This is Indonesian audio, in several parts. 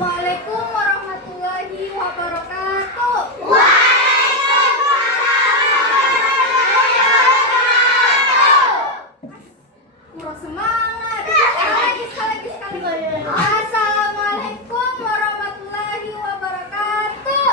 Assalamualaikum warahmatullahi wabarakatuh. Kurang semangat. Sekali lagi. Assalamualaikum warahmatullahi wabarakatuh.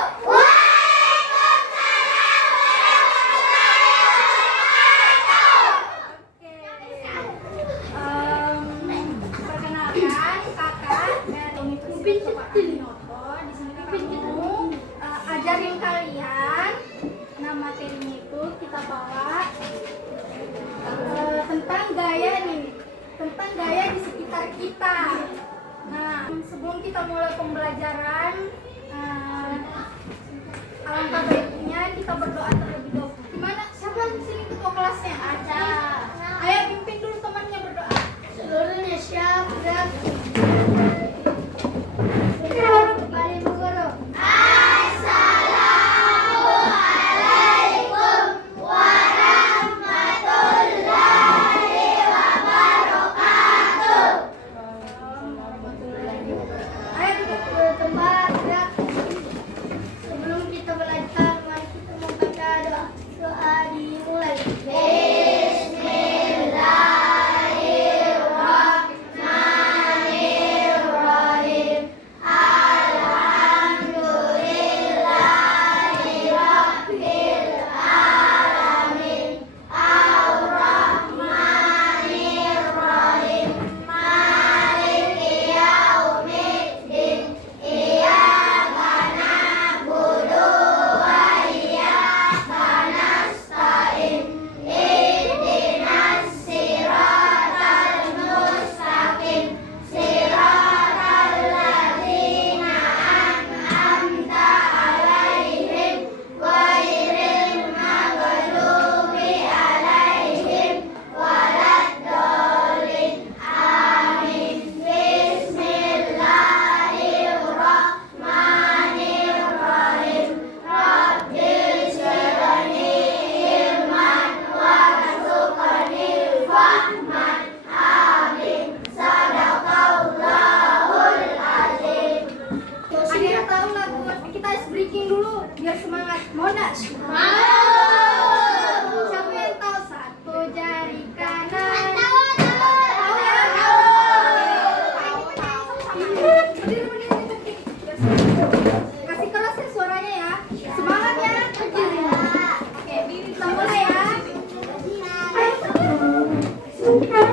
Perkenalkan kakak dari Universitas Soekarno. Di sini kakak mau ajarin kalian. Nah, materinya itu kita bawa tentang gaya nih, tentang gaya di sekitar kita. Nah, sebelum kita mulai pembelajaran, alangkah baiknya kita berdoa terlebih dahulu. Gimana? Siapa di sini ketua kelasnya? Ada. Ayo pimpin dulu temannya berdoa. Seluruhnya siap, gerak. Kembali Bu Guru. Assalamualaikum warahmatullahi wabarakatuh. Ayo duduk ke tempat, gerak. Sebelum kita belajar, mari kita membaca doa. Doa dimulai. Bismillahirrahmanirrahim. Alhamdulillahirabbil alamin. Ar-Rahmanirrahim. Maliki yaumiddin. Iyyaka na'budu wa iyyaka nasta'in. Ihdinas siratal mustaqim. Siratal ladzina an'amta 'alaihim ghairil maghdubi 'alaihim waladdallin. Amin. Bismillahirrahmanirrahim. Rabbil zidni ilman warzuqnil fahman. Amin. Sadaqallahul azim. Ada yang tahu lagu? Kita ice breaking dulu biar semangat. Mau nggak? Mau. Siapa yang tahu? Satu jari kanan. Tahu ya? Berdiri. Kasih keras ya suaranya ya. Semangat ya. Berdiri. Oke, kita mulai ya. Udah?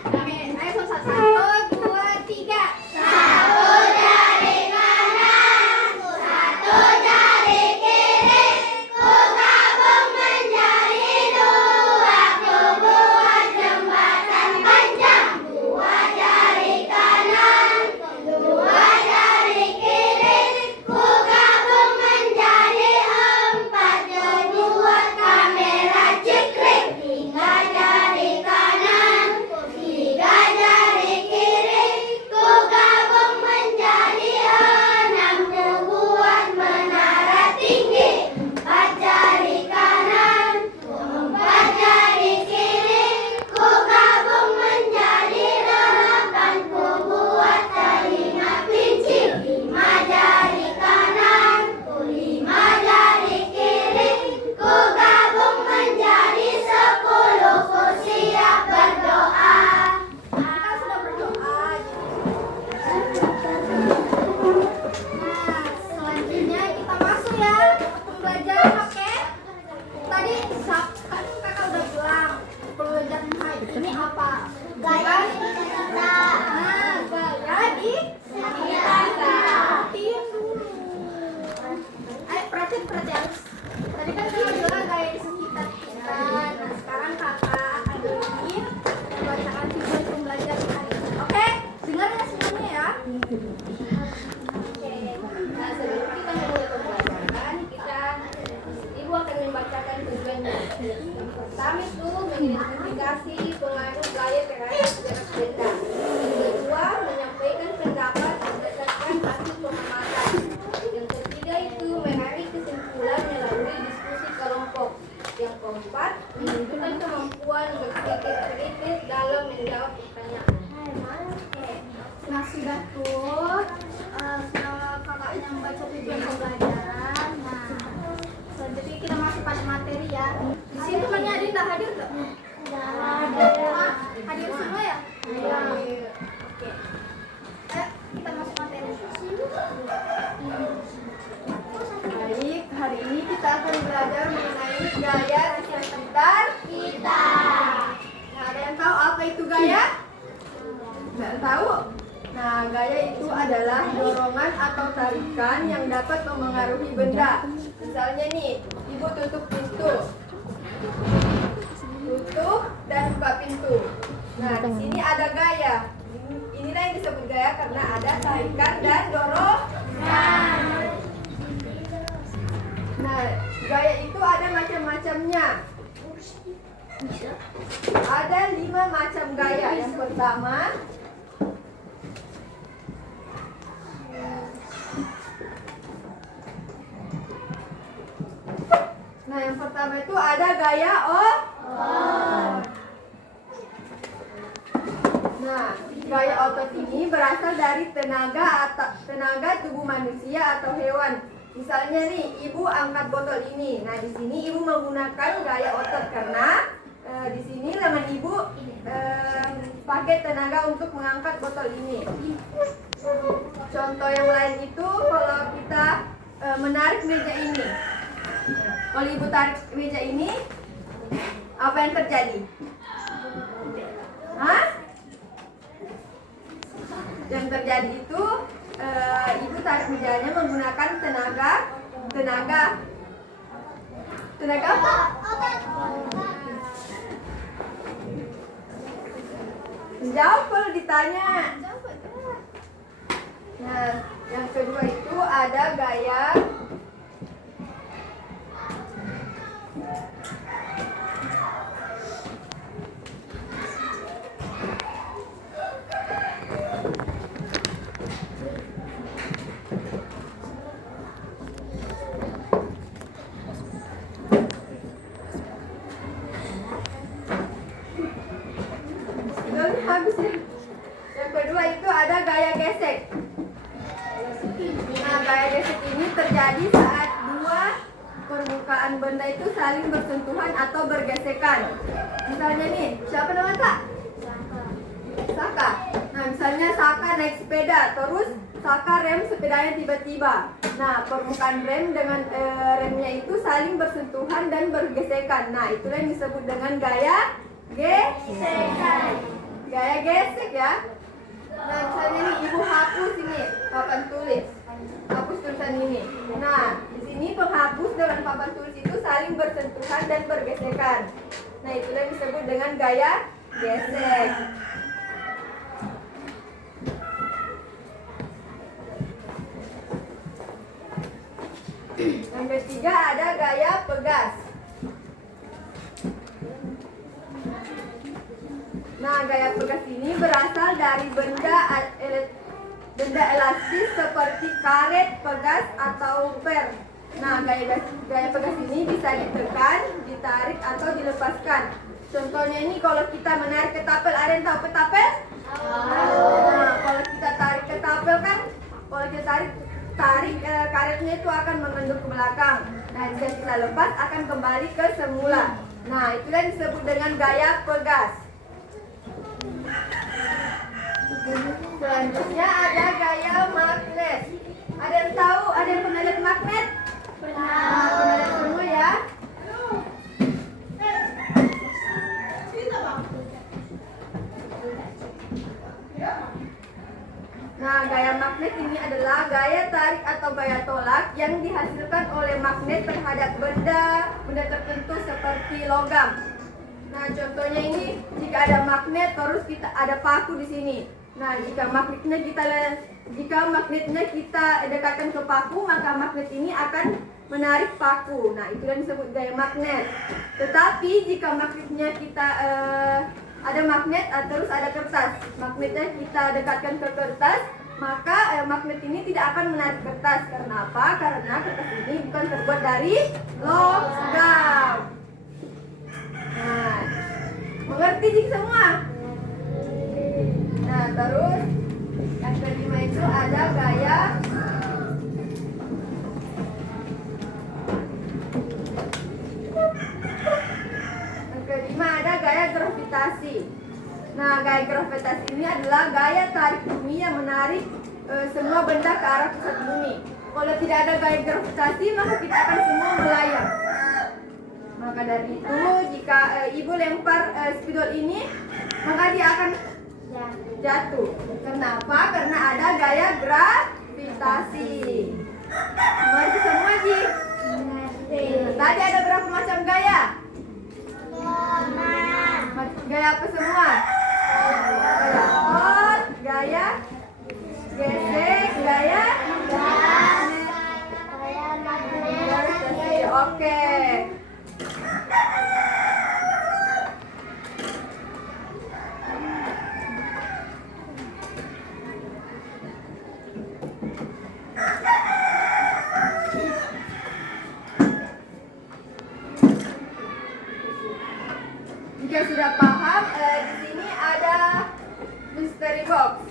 Oke, ayo satu, dua, tiga. Satu jari kanan, satu jari kiri, ku gabung menjadi dua, ku buat jembatan panjang. Dua jari kanan, dua jari kiri, ku gabung menjadi empat, ku buat kamera ciklik. Tiga jari kanan, tiga jari kiri, ku gabung menjadi enam, ku buat menara tinggi. Empat jari kanan, empat jari kiri, ku gabung menjadi delapan, ku buat telinga kelinci. Lima jari kanan, lima jari kiri, ku gabung menjadi sepuluh, ku siap berdoa. Kita sudah berdoa. Nah, selanjutnya kita masuk ya ke pembelajaran, oke? Tadi kan kakak udah bilang pembelajaran hari ini apa? Gaya di kita. Nah, gaya di sekitar kita. Perhatiin dulu. Ayo perhatiin. Tadi kan kita bilang gaya di sekitar kita. Nah, sekarang kakak akan bikin membacakan tujuan pembelajaran hari ini. Oke? Dengar ya semuanya ya. Oke. Nah, sebelum kita mulai pembelajaran, Ibu akan membacakan tujuannya. Yang pertama itu mengidentifikasi pengaruh gaya terhadap jarak benda. Yang kedua, menyampaikan pendapat berdasarkan hasil pengamatan. Yang ketiga itu menarik kesimpulan melalui diskusi kelompok. Yang keempat, menunjukkan kemampuan berpikir kritis dalam menjawab pertanyaan. adalah dorongan atau tarikan yang dapat memengaruhi benda. Misalnya nih, ibu tutup pintu. Tutup dan buka pintu. Nah, di sini ada gaya. Inilah yang disebut gaya karena ada tarikan dan dorongan. Nah, gaya itu ada macam-macamnya. Ada 5 macam gaya. Yang pertama, itu ada gaya otot. Nah, gaya otot ini berasal dari tenaga tubuh manusia atau hewan. Misalnya nih, ibu angkat botol ini. Nah, di sini ibu menggunakan gaya otot karena di sini lengan ibu pakai tenaga untuk mengangkat botol ini. Contoh yang lain itu kalau kita menarik meja ini. Kalau ibu tarik meja ini, apa yang terjadi? Hah? Yang terjadi itu ibu tarik mejanya menggunakan tenaga apa? Menjawab kalau ditanya. Nah, yang kedua itu ada gaya habis ya. Yang kedua itu ada gaya gesek. Nah, gaya gesek ini terjadi saat dua permukaan benda itu saling bersentuhan atau bergesekan. Misalnya nih, siapa nama tak? Saka. Nah, misalnya Saka naik sepeda, terus Saka rem sepedanya tiba-tiba. Nah, permukaan rem dengan remnya itu saling bersentuhan dan bergesekan. Nah, itulah yang disebut dengan gaya gesekan. Gaya gesek ya. Nah, misalnya nih ibu hapus ini papan tulis, hapus tulisan ini. Nah, di sini penghapus dengan papan tulis itu saling bersentuhan dan bergesekan. Nah, itulah yang disebut dengan gaya gesek. Yang ketiga ada gaya pegas. Nah, gaya pegas ini berasal dari benda elastis seperti karet, pegas, atau per. Nah, gaya pegas ini bisa ditekan, ditarik, atau dilepaskan. Contohnya ini kalau kita menarik ketapel, ada yang tahu ketapel? Nah, kalau kita tarik ketapel kan, kalau kita tarik karetnya itu akan mengendus ke belakang. Nah, jika kita lepas akan kembali ke semula. Nah, itulah disebut dengan gaya pegas. Selanjutnya ada gaya magnet. Ada yang tahu? Ada yang pernah lihat magnet? Pernah lihat semua ya? Nah, gaya magnet ini adalah gaya tarik atau gaya tolak yang dihasilkan oleh magnet terhadap benda tertentu seperti logam. Nah, contohnya ini jika ada magnet terus kita ada paku di sini. Nah, jika magnetnya kita dekatkan ke paku, maka magnet ini akan menarik paku. Nah, itu yang disebut gaya magnet. Tetapi jika magnetnya kita ada magnet terus ada kertas, magnetnya kita dekatkan ke kertas, maka magnet ini tidak akan menarik kertas. Karena apa? Karena kertas ini bukan terbuat dari logam. Nah, mengerti jik semua? Nah, terus yang kelima itu ada gaya gravitasi. Nah, gaya gravitasi ini adalah gaya tarik bumi yang menarik semua benda ke arah pusat bumi. Kalau tidak ada gaya gravitasi, maka kita akan semua melayang. Maka dari itu, jika ibu lempar spidol ini, maka dia akan jatuh. Kenapa? Karena ada gaya gravitasi. Maju semua, Ji. Tadi ada berapa macam gaya? Gaya apa semua? Gaya hot, gaya gesek, gaya gravitasi. Oke. Jika sudah paham, di sini ada mystery box.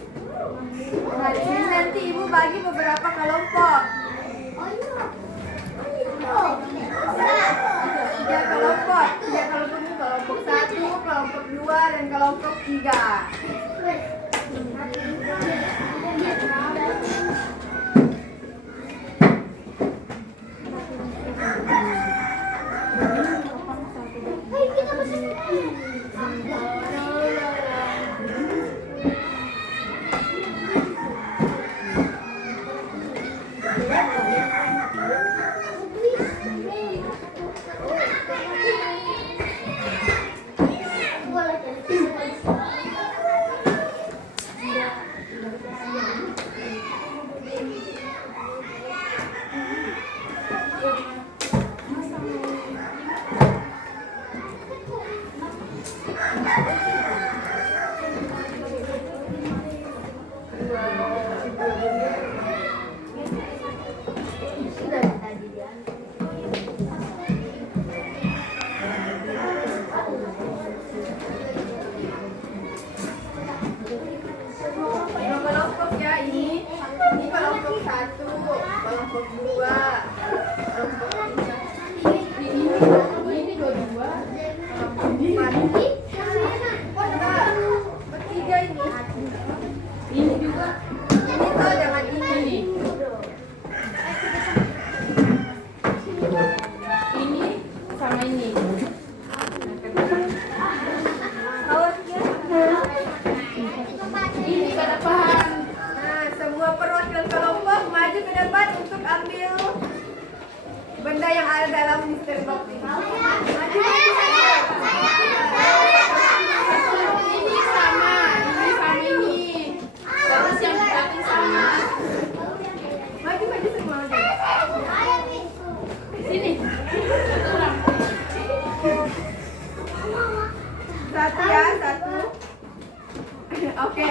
Nah, di sini nanti ibu bagi beberapa kelompok. Tiga kelompok itu kelompok 1, kelompok 2, dan kelompok 3. Kelompok ya, ini kelompok 1, kelompok 2, kelompok 3. Ini 22, kelompok 4. Bertiga ini. Ini juga. Ini tuh jangan ini. Ini sama ini. Ini pada paham. Nah, semua perwakilan kelompok maju ke depan untuk ambil benda yang ada dalam mystery box ini. Maju. Ini sama ini. Terus yang di belakang sama. Maju semua maju. Sini. Satu ya, satu. Oke.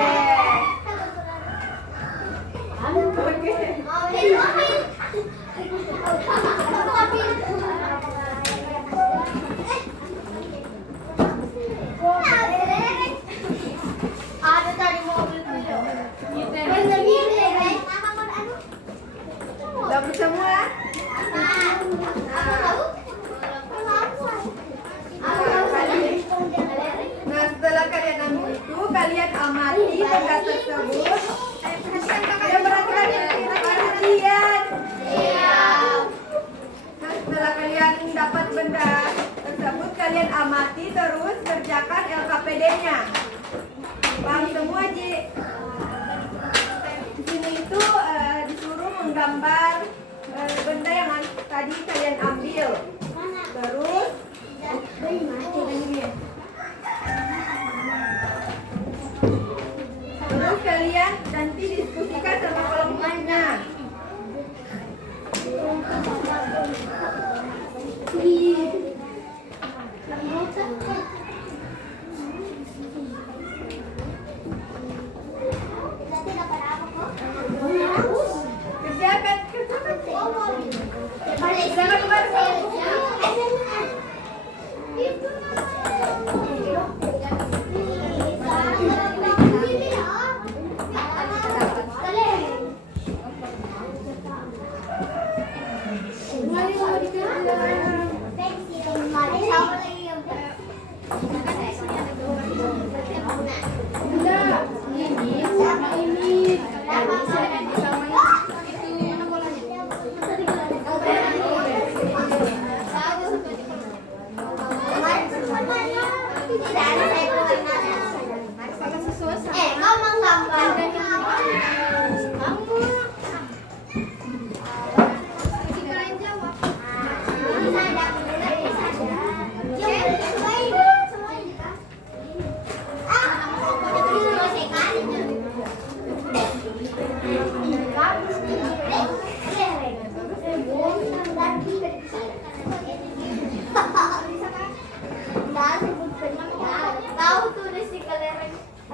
Ada tadi mobil tuh. Double semua. Nah, setelah kalian ambil itu, kalian amati benda tersebut. Kalian perhatikan perhatian. Nah, setelah kalian dapat benda tersebut, kalian amati terus kerjakan LKPD-nya. Paham semua, Ji? Di sini itu disuruh menggambar benda yang tadi kalian ambil. Terus kalian nanti diskusikan sama kelompoknya. Kerjakan. Jangan kemana kelompoknya.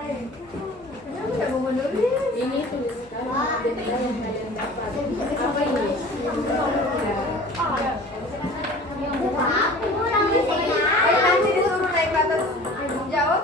Kenapa nggak mau menulis? Ini tuliskan detail yang kalian dapat. Apa ini? Ayo nanti disuruh naik ke atas. Jawab.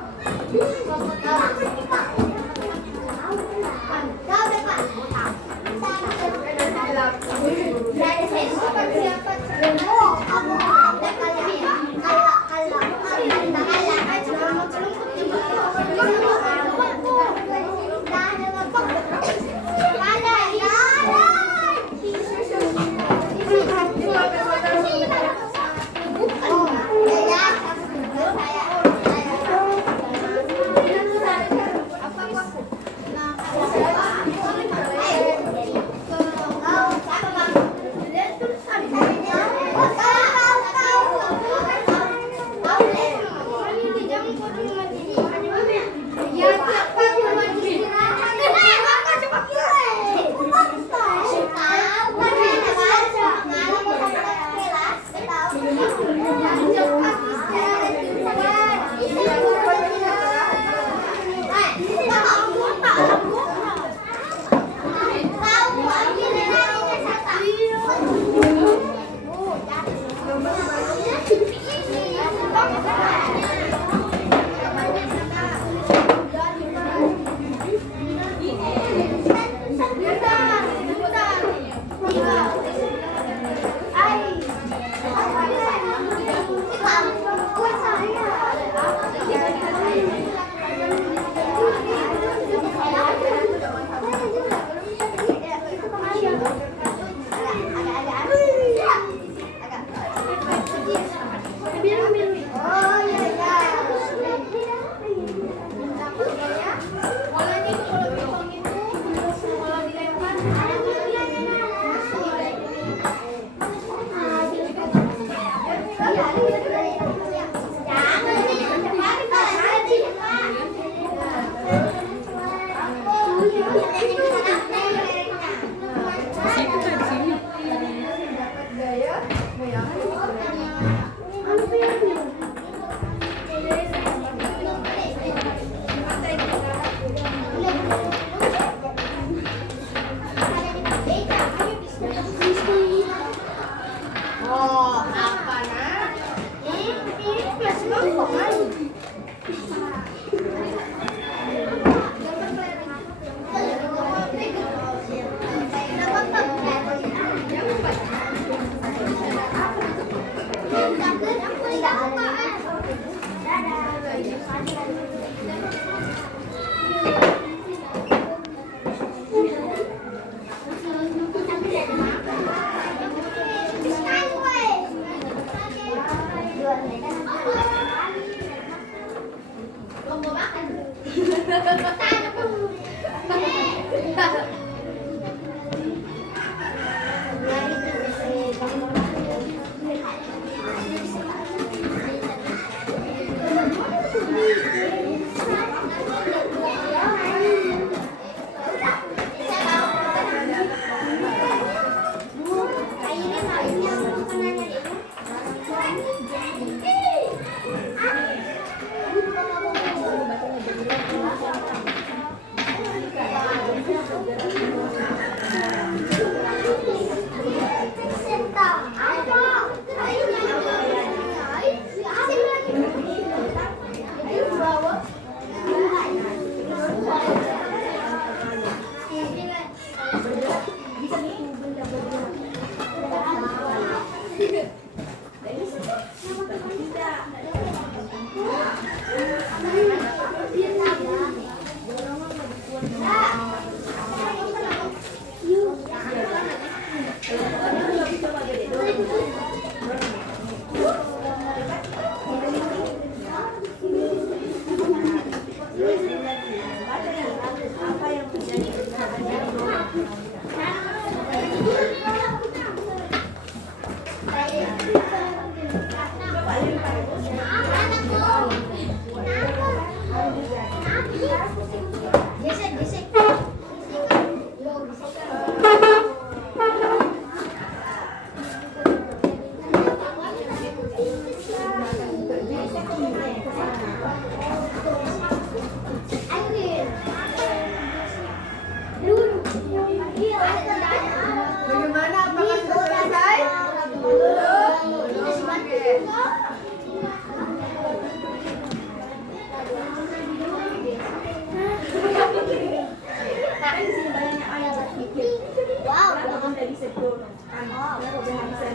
Thank you.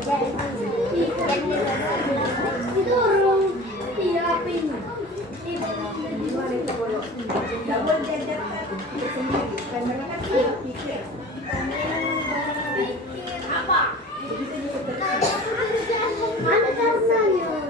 Double jajarkan sendiri. Karena mereka kan pikir. Apa? Begitu juga Mana karenanya?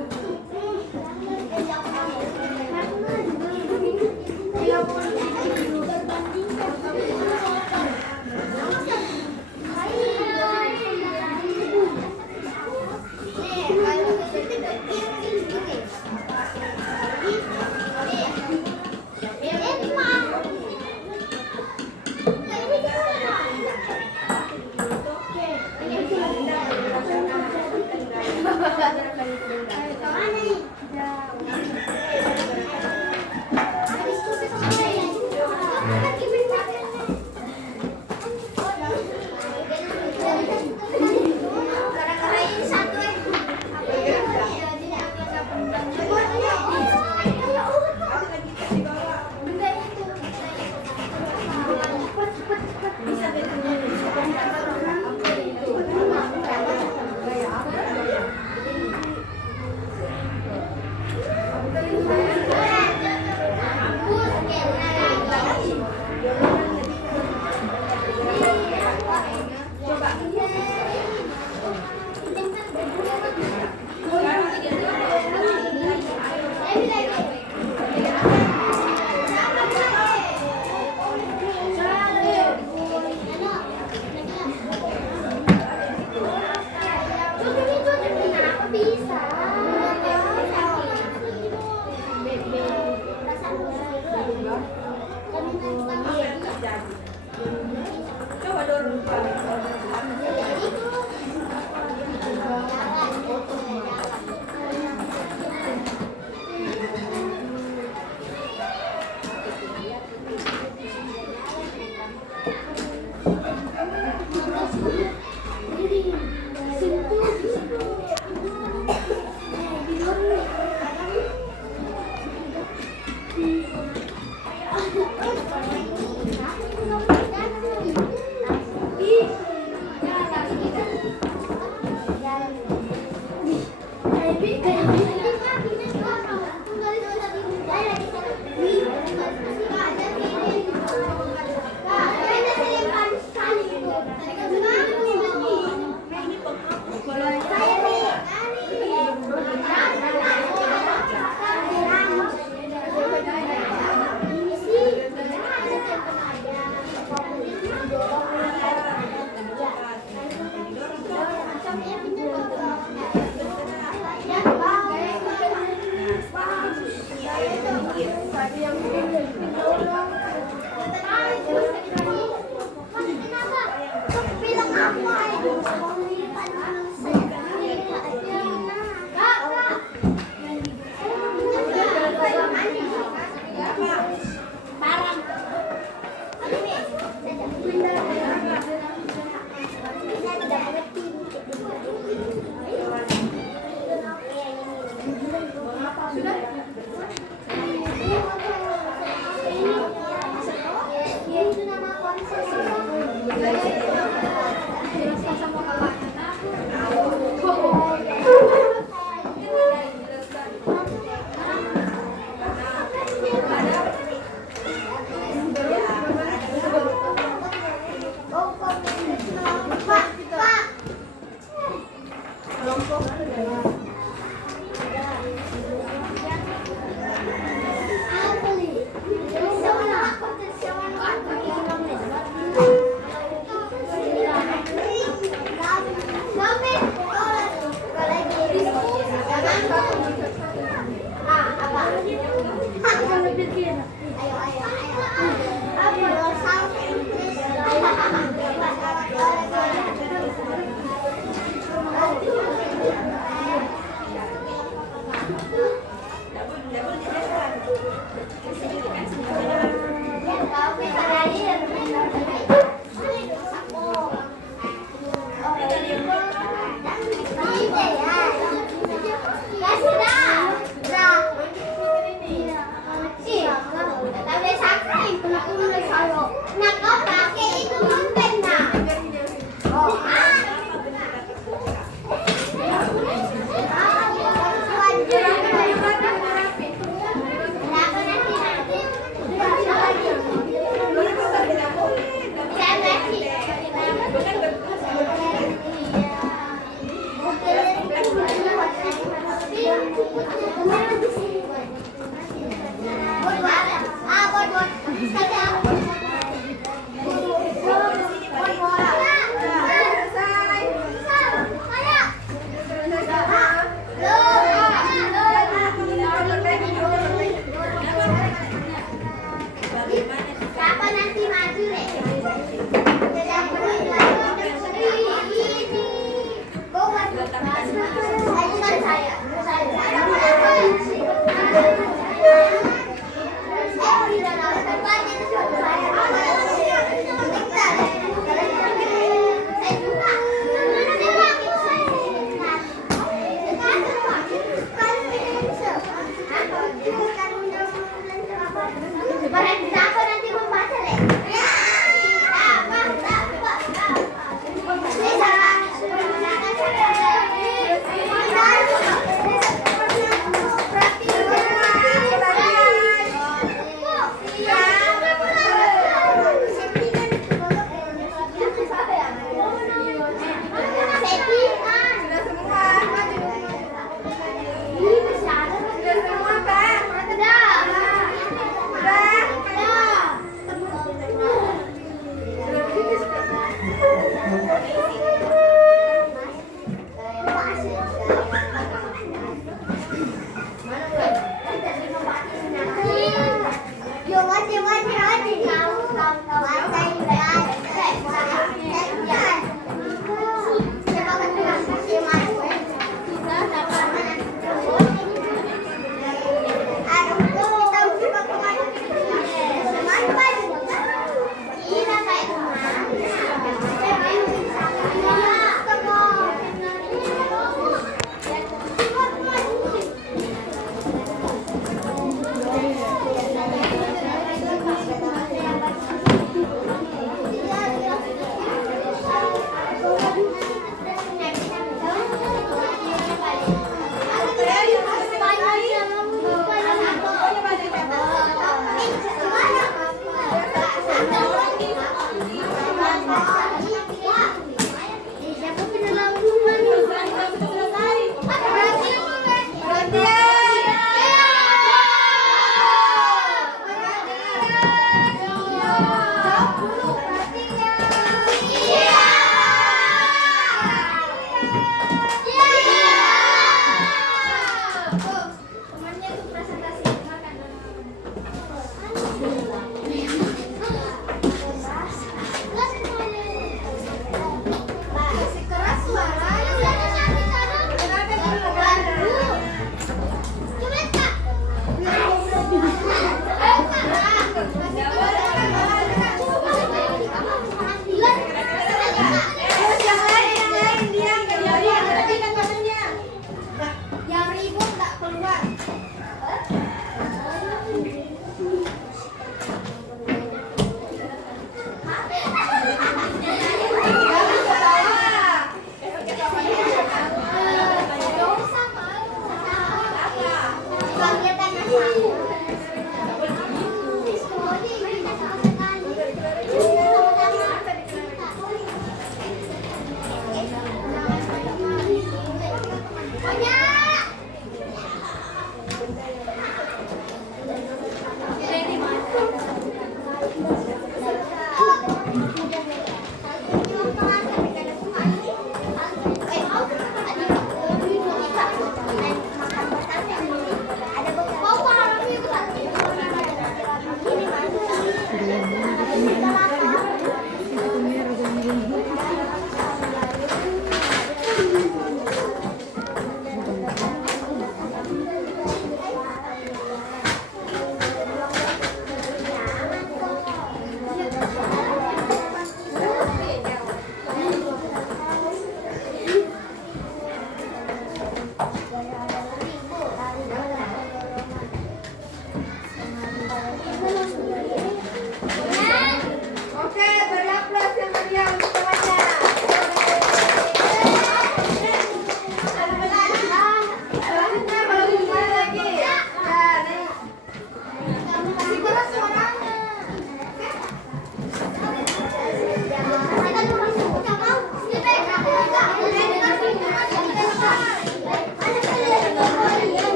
coba dorong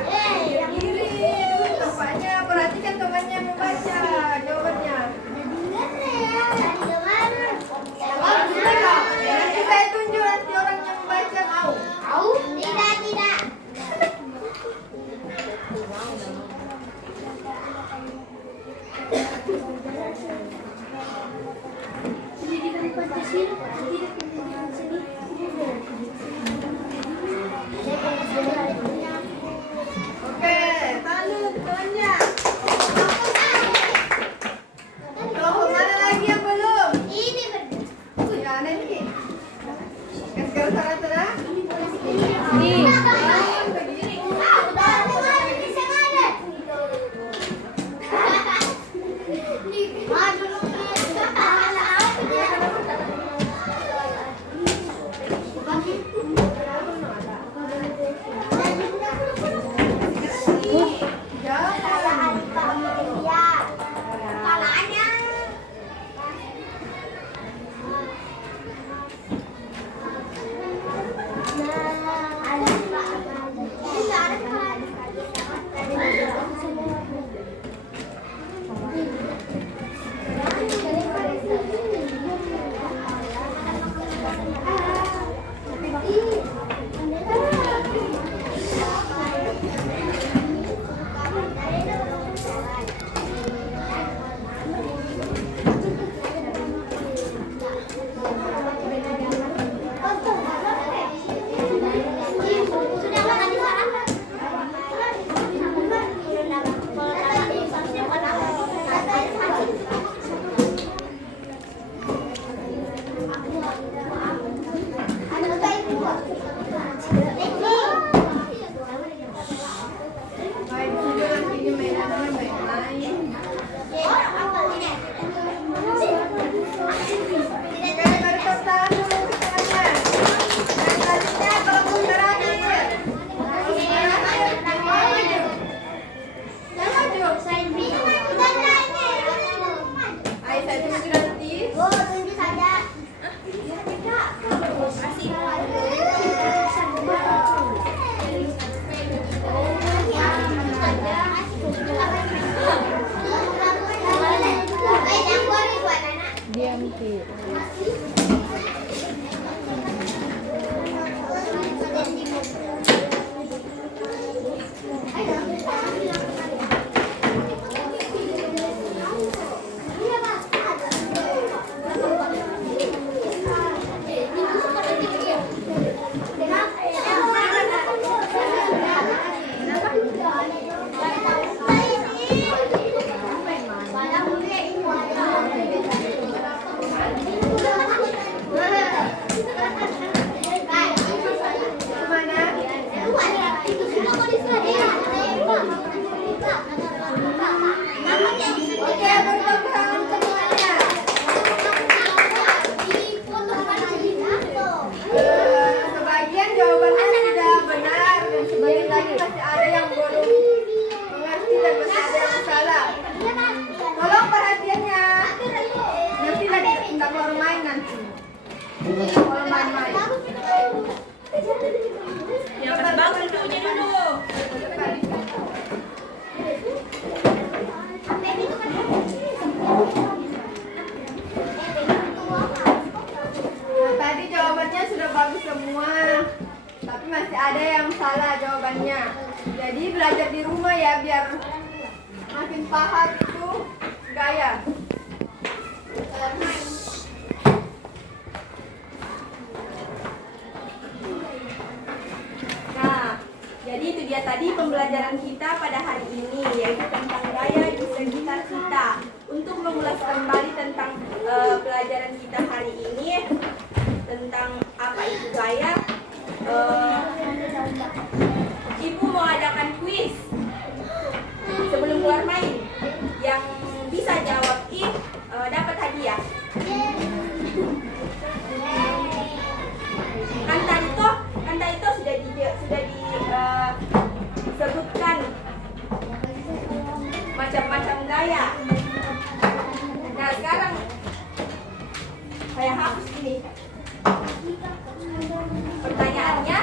belajar. Kiri tampaknya. Perhatikan temannya membaca jawabannya. Nanti saya tunjuk nanti orang yang membaca mau. Tidak. Oke, salut temannya. Kelompok mana lagi yang belum? Ya, nanti. Sekarang saudara-saudara. Sebagian jawabannya sudah benar dan sebagian lagi masih ada yang belum mengerti dan masih ada yang salah. Tolong perhatiannya. Nanti tadi kita keluar main nanti. Kalau main-main. Yang terbang pintunya dulu. Nah, tadi jawabannya sudah bagus semua, tapi masih ada yang salah jawabannya. Jadi belajar di rumah ya biar makin paham itu gaya. Nah, jadi itu dia tadi pembelajaran kita pada hari ini, yaitu tentang gaya di sekitar kita. Untuk mengulas kembali tentang pelajaran kita hari ini tentang apa itu gaya, Ibu mau adakan kuis sebelum keluar main. Yang bisa jawab dapat hadiah. Kan tadi itu sudah disebutkan macam-macam gaya. Nah, sekarang saya hapus ini. Pertanyaannya,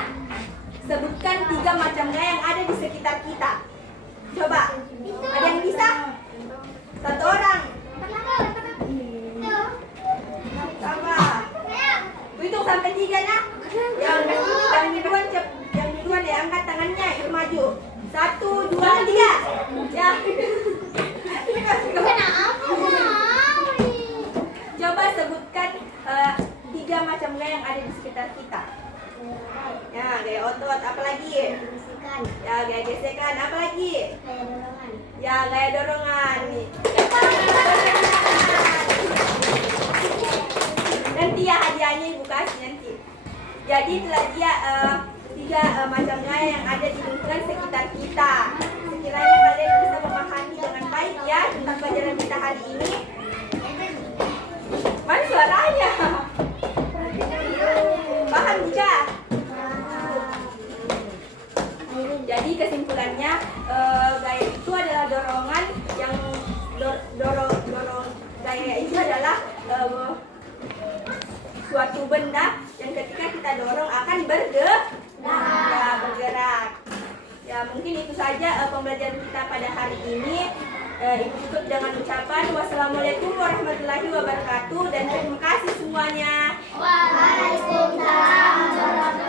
sebutkan 3 macam gaya yang ada di sekitar kita. Coba. Ada yang bisa? Satu orang. Sama. Hitung sampai 3 ya. Yang duluan ya, angkat tangannya, yuk maju. 1, 2, 3. Ya. Coba sebutkan 3 macam gaya yang ada di sekitar kita. Ya, gaya otot, apa lagi? Ya, gaya gesekan, apa lagi? Ya, gaya dorongan nih. Nanti ya hadiahnya ibu kasih nanti. Jadi itulah dia 3 macam gaya yang ada di lingkungan sekitar kita. Sekiranya kalian bisa memahami dengan baik ya tentang pelajaran kita hari ini. Mana suaranya? Paham juga? Jadi kesimpulannya gaya itu adalah dorongan yang dorong gaya itu adalah suatu benda yang ketika kita dorong akan bergerak. Ya mungkin itu saja pembelajaran kita pada hari ini. Ibu tutup dengan ucapan wassalamualaikum warahmatullahi wabarakatuh dan terima kasih semuanya. Waalaikumsalam warahmatullahi wabarakatuh.